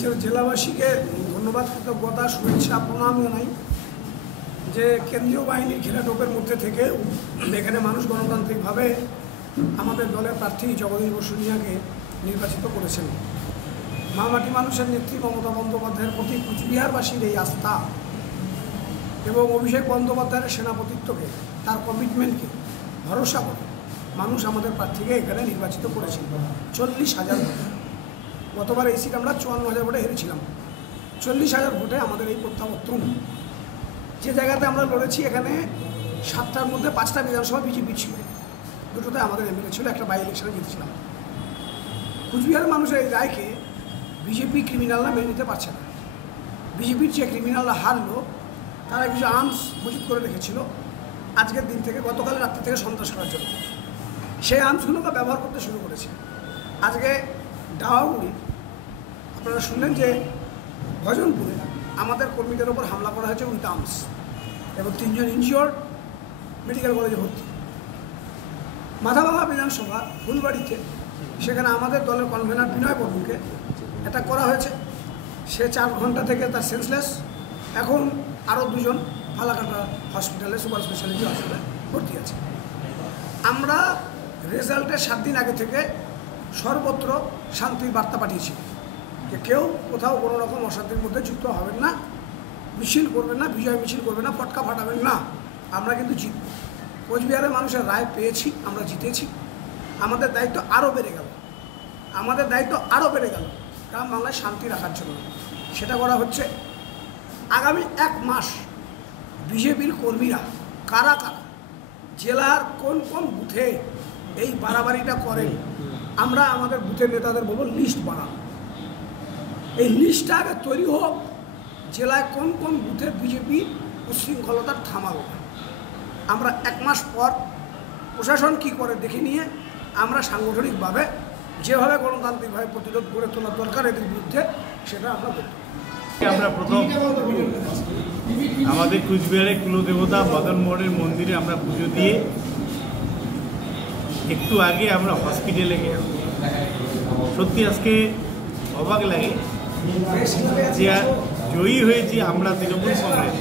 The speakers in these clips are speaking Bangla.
জেলাবাসীকে ধন্যবাদ, কৃতজ্ঞতা, শুভেচ্ছা, প্রণাম জানাই যে কেন্দ্রীয় বাহিনীর ঘেরাটোপের মধ্যে থেকে এখানে মানুষ গণতান্ত্রিকভাবে আমাদের দলের প্রার্থী জগদীশ বসুনিয়াকে নির্বাচিত করেছেন। মামাটি মানুষের নেত্রী মমতা বন্দ্যোপাধ্যায়ের প্রতি কুচবিহারবাসীর এই আস্থা এবং অভিষেক বন্দ্যোপাধ্যায়ের সেনাপতিত্বকে, তার কমিটমেন্টকে ভরসা করে মানুষ আমাদের প্রার্থীকে এখানে নির্বাচিত করেছিল 40,000 ভোটে। গতবার এই সিট আমরা 54,000 ভোটে হেরেছিলাম। 40,000 ভোটে আমাদের এই প্রত্যাবর্তন। যে জায়গাতে আমরা লড়েছি এখানে 7টার মধ্যে 5টা বিধানসভা বিজেপি ছিল, দুটোতে আমাদের এমএলএ ছিল, একটা বাই ইলেকশনে জিতেছিলাম। কুচবিহারের মানুষের এই রায়কে বিজেপি ক্রিমিনালরা মেনে নিতে পারছে না। বিজেপির যে ক্রিমিনালরা হারলো তারা কিছু আর্মস মজুত করে রেখেছিল আজকের দিন থেকে, গতকাল রাত্রি থেকে সন্ত্রাস করার জন্য। সেই আর্মসগুলোকে ব্যবহার করতে শুরু করেছে। আজকে ডাওয়াগুড়ি আপনারা শুনলেন যে ভজনপুরে আমাদের কর্মীদের ওপর হামলা করা হয়েছে উইথ আর্মস এবং 3 জন ইনজিওর্ড, মেডিকেল কলেজে ভর্তি। মাথাভাঙা বিধানসভা ফুলবাড়িতে সেখানে আমাদের দলের কনভেনার বিনয় বর্মনকে অ্যাটাক করা হয়েছে। সে 4 ঘন্টা থেকে তার সেন্সলেস। এখন আরও 2 জন ফালাকাটা হসপিটালে, সুপার স্পেশালিটি হসপিটালে ভর্তি আছে। আমরা রেজাল্টের 7 দিন আগে থেকে সর্বত্র শান্তির বার্তা পাঠিয়েছি যে কেউ কোথাও কোনো রকম অশান্তির মধ্যে যুক্ত হবেন না, মিছিল করবেন না, বিজয় মিছিল করবেন না, পটকা ফাটাবেন না। আমরা কিন্তু জিতব। কোচবিহারের মানুষের রায় পেয়েছি, আমরা জিতেছি। আমাদের দায়িত্ব আরও বেড়ে গেল, গ্রাম বাংলায় শান্তি রাখার জন্য। সেটা করা হচ্ছে। আগামী 1 মাস বিজেপির কর্মীরা কারা কারা জেলার কোন কোন বুথে এই বাড়াবাড়িটা করেন, আমরা আমাদের বুথের নেতাদের বলবো লিস্ট বানান। এই লিস্টটা আগে তৈরি হোক, জেলায় কোন কোন বুথে বিজেপি উচ্ছৃঙ্খলতার থামালো। আমরা 1 মাস পর প্রশাসন কি করে দেখে নিয়ে আমরা সাংগঠনিকভাবে যেভাবে গণতান্ত্রিকভাবে প্রতিরোধ গড়ে তোলা দরকার এদের বিরুদ্ধে সেটা আমরা করব। আমরা প্রথম আমাদের কুচবিহারের কুলদেবতা মদন মোহনের মন্দিরে আমরা পুজো দিয়ে একটু আগে আমরা হসপিটালে গেলাম। সত্যি আজকে অবাক লাগে যে জয়ী হয়েছি আমরা তৃণমূল কংগ্রেস,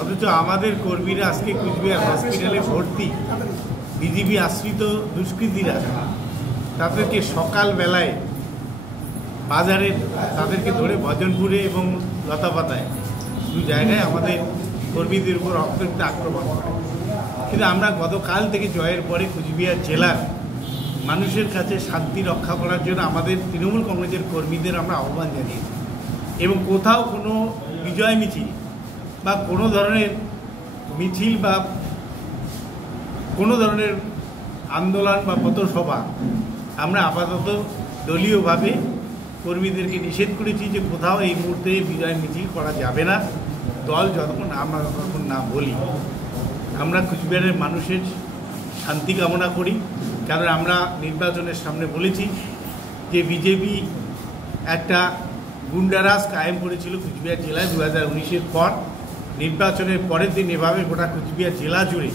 অথচ আমাদের কর্মীরা আজকে কুচবিহার হসপিটালে ভর্তি। বিজেপি আশ্রিত দুষ্কৃতীরা তাদেরকে সকালবেলায় বাজারে তাদেরকে ধরে ভজনপুরে এবং লতাপাতায় 2 জায়গায় আমাদের কর্মীদের উপর অত্যন্ত আক্রমণ করে। কিন্তু আমরা গতকাল থেকে জয়ের পরে কুচবিহার জেলার মানুষের কাছে শান্তি রক্ষা করার জন্য আমাদের তৃণমূল কংগ্রেসের কর্মীদের আমরা আহ্বান জানিয়েছি এবং কোথাও কোনো বিজয় মিছিল বা কোনো ধরনের মিছিল বা কোনো ধরনের আন্দোলন বা পথসভা আমরা আপাতত দলীয়ভাবে কর্মীদেরকে নিষেধ করেছি যে কোথাও এই মুহূর্তে বিজয় মিছিল করা যাবে না, দল যতক্ষণ আমরা ততক্ষণ না বলি। আমরা কুচবিহারের মানুষের শান্তি কামনা করি, কারণ আমরা নির্বাচনের সামনে বলেছি যে বিজেপি একটা গুন্ডারাজ কায়েম করেছিল কুচবিহার জেলায় 2019-এর পর। নির্বাচনের পরের দিন এভাবে গোটা কুচবিহার জেলা জুড়ে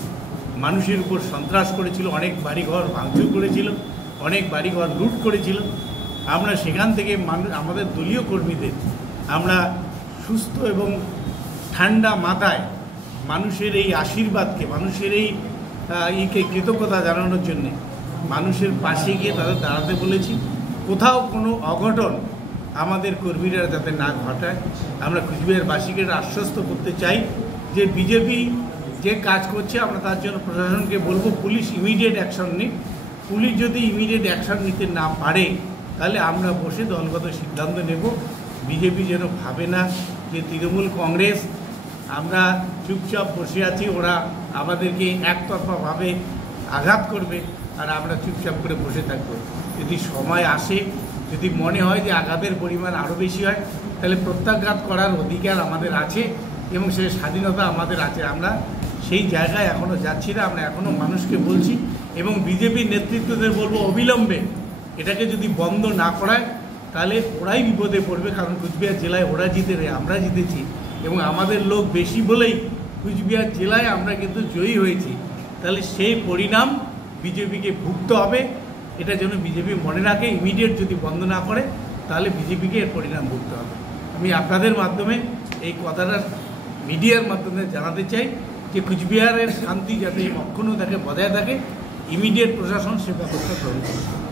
মানুষের উপর সন্ত্রাস করেছিল, অনেক বাড়িঘর ভাঙচুর করেছিল, অনেক বাড়িঘর লুট করেছিল। আমরা সেখান থেকে আমাদের দলীয় কর্মীদের আমরা সুস্থ এবং ঠান্ডা মাথায় মানুষের এই আশীর্বাদকে, মানুষের এইকে কৃতজ্ঞতা জানানোর জন্যে মানুষের পাশে গিয়ে তাদের দাঁড়াতে বলেছি। কোথাও কোনো অঘটন আমাদের কর্মীরা যাতে না ঘটায় আমরা কুচবিহারবাসীকে আশ্বস্ত করতে চাই যে বিজেপি যে কাজ করছে আমরা তার জন্য প্রশাসনকে বলবো পুলিশ ইমিডিয়েট অ্যাকশন নিক। পুলিশ যদি ইমিডিয়েট অ্যাকশন নিতে না পারে তাহলে আমরা বসে দলগত সিদ্ধান্ত নেব। বিজেপি যেন ভাবে না যে তৃণমূল কংগ্রেস আমরা চুপচাপ বসে আছি, ওরা আমাদেরকে একতরফাভাবে আঘাত করবে আর আমরা চুপচাপ করে বসে থাকবো। যদি সময় আসে, যদি মনে হয় যে আঘাতের পরিমাণ আরও বেশি হয়, তাহলে প্রত্যাঘাত করার অধিকার আমাদের আছে এবং সেই স্বাধীনতা আমাদের আছে। আমরা সেই জায়গায় এখনও যাচ্ছি না, আমরা এখনও মানুষকে বলছি এবং বিজেপির নেতৃত্বদের বলবো অবিলম্বে এটাকে যদি বন্ধ না করায় তাহলে ওরাই বিপদে পড়বে। কারণ কুচবিহার জেলায় ওরা জিতে আমরা জিতেছি এবং আমাদের লোক বেশি বলেই কুচবিহার জেলায় আমরা কিন্তু জয়ী হয়েছি। তাহলে সেই পরিণাম বিজেপিকে ভুগতে হবে, এটা যেন বিজেপি মনে রাখে। ইমিডিয়েট যদি বন্ধ না করে তাহলে বিজেপিকে এর পরিণাম ভুগতে হবে। আমি আপনাদের মাধ্যমে এই কথাটা মিডিয়ার মাধ্যমে জানাতে চাই যে কুচবিহারের শান্তি যাতে কখনো তাকে বজায় থাকে, ইমিডিয়েট প্রশাসন সে ব্যবস্থা গ্রহণ করে।